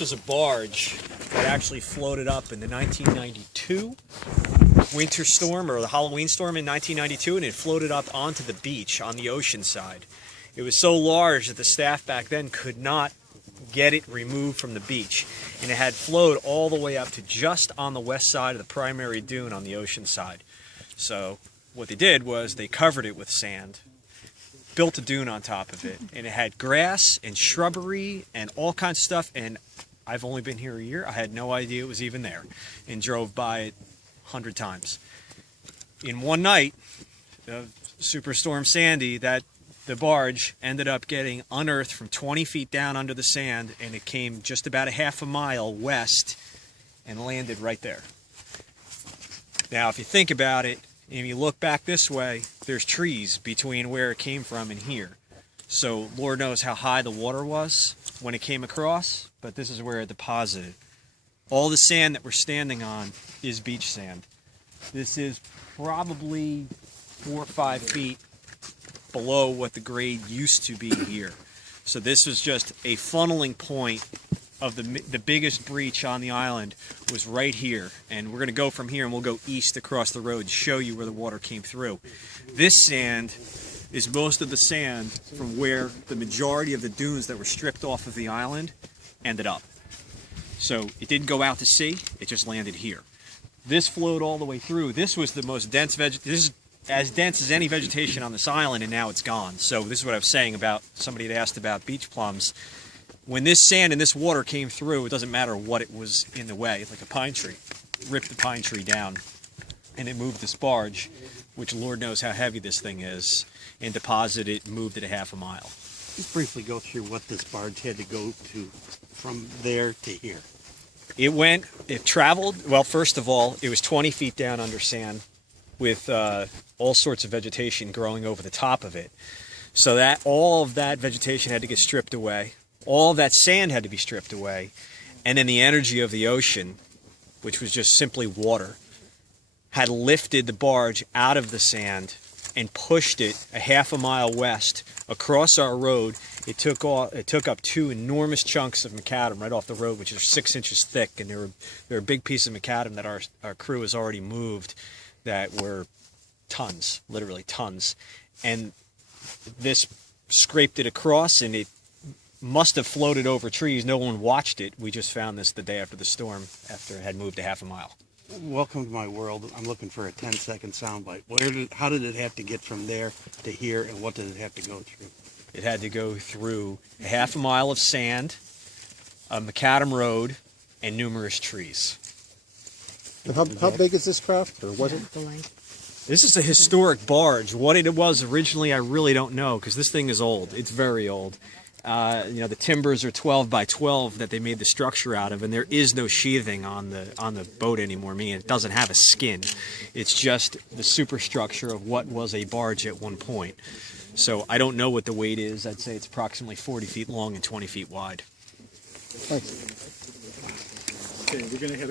This was a barge that actually floated up in the 1992 winter storm, or the Halloween storm in 1992, and it floated up onto the beach on the ocean side. It was so large that the staff back then could not get it removed from the beach, and it had flowed all the way up to just on the west side of the primary dune on the ocean side. So what they did was they covered it with sand, built a dune on top of it, and it had grass and shrubbery and all kinds of stuff. And I've only been here a year. I had no idea it was even there, and drove by it 100 times. In one night, Superstorm Sandy, the barge ended up getting unearthed from 20 feet down under the sand, and it came just about a half a mile west and landed right there. Now, if you think about it, and you look back this way, there's trees between where it came from and here. So Lord knows how high the water was when it came across, but this is where it deposited. All the sand that we're standing on is beach sand. This is probably 4 or 5 feet below what the grade used to be here. So this was just a funneling point of the biggest breach on the island was right here. And we're going to go from here and we'll go east across the road to show you where the water came through. This sand is most of the sand from where the majority of the dunes that were stripped off of the island ended up. So it didn't go out to sea, it just landed here. This flowed all the way through. This was the most dense vegetation. This is as dense as any vegetation on this island, and now it's gone. So this is what I was saying about, somebody had asked about beach plums. When this sand and this water came through, it doesn't matter what it was in the way. It's like a pine tree. Ripped the pine tree down, and it moved this barge, which Lord knows how heavy this thing is, and deposited it, moved it a half a mile. Just briefly go through what this barge had to go to from there to here. It traveled, well, first of all, it was 20 feet down under sand with all sorts of vegetation growing over the top of it. So that all of that vegetation had to get stripped away. All of that sand had to be stripped away. And then the energy of the ocean, which was just simply water, had lifted the barge out of the sand and pushed it a half a mile west across our road. It took up 2 enormous chunks of macadam right off the road, which is 6 inches thick, and there were a big piece of macadam that our crew has already moved that were tons, literally tons. And this scraped it across, and it must have floated over trees. No one watched it. We just found this the day after the storm, after it had moved a half a mile. Welcome to my world. I'm looking for a 10-second soundbite. How did it have to get from there to here, and what did it have to go through? It had to go through a half a mile of sand, a macadam road, and numerous trees. And how big is this craft, or was it? This is a historic barge. What it was originally, I really don't know, because this thing is old. It's very old. The timbers are 12 by 12 that they made the structure out of, and there is no sheathing on the boat anymore, meaning it doesn't have a skin. It's just the superstructure of what was a barge at one point. So I don't know what the weight is. I'd say it's approximately 40 feet long and 20 feet wide. Thanks. Okay, we're going to head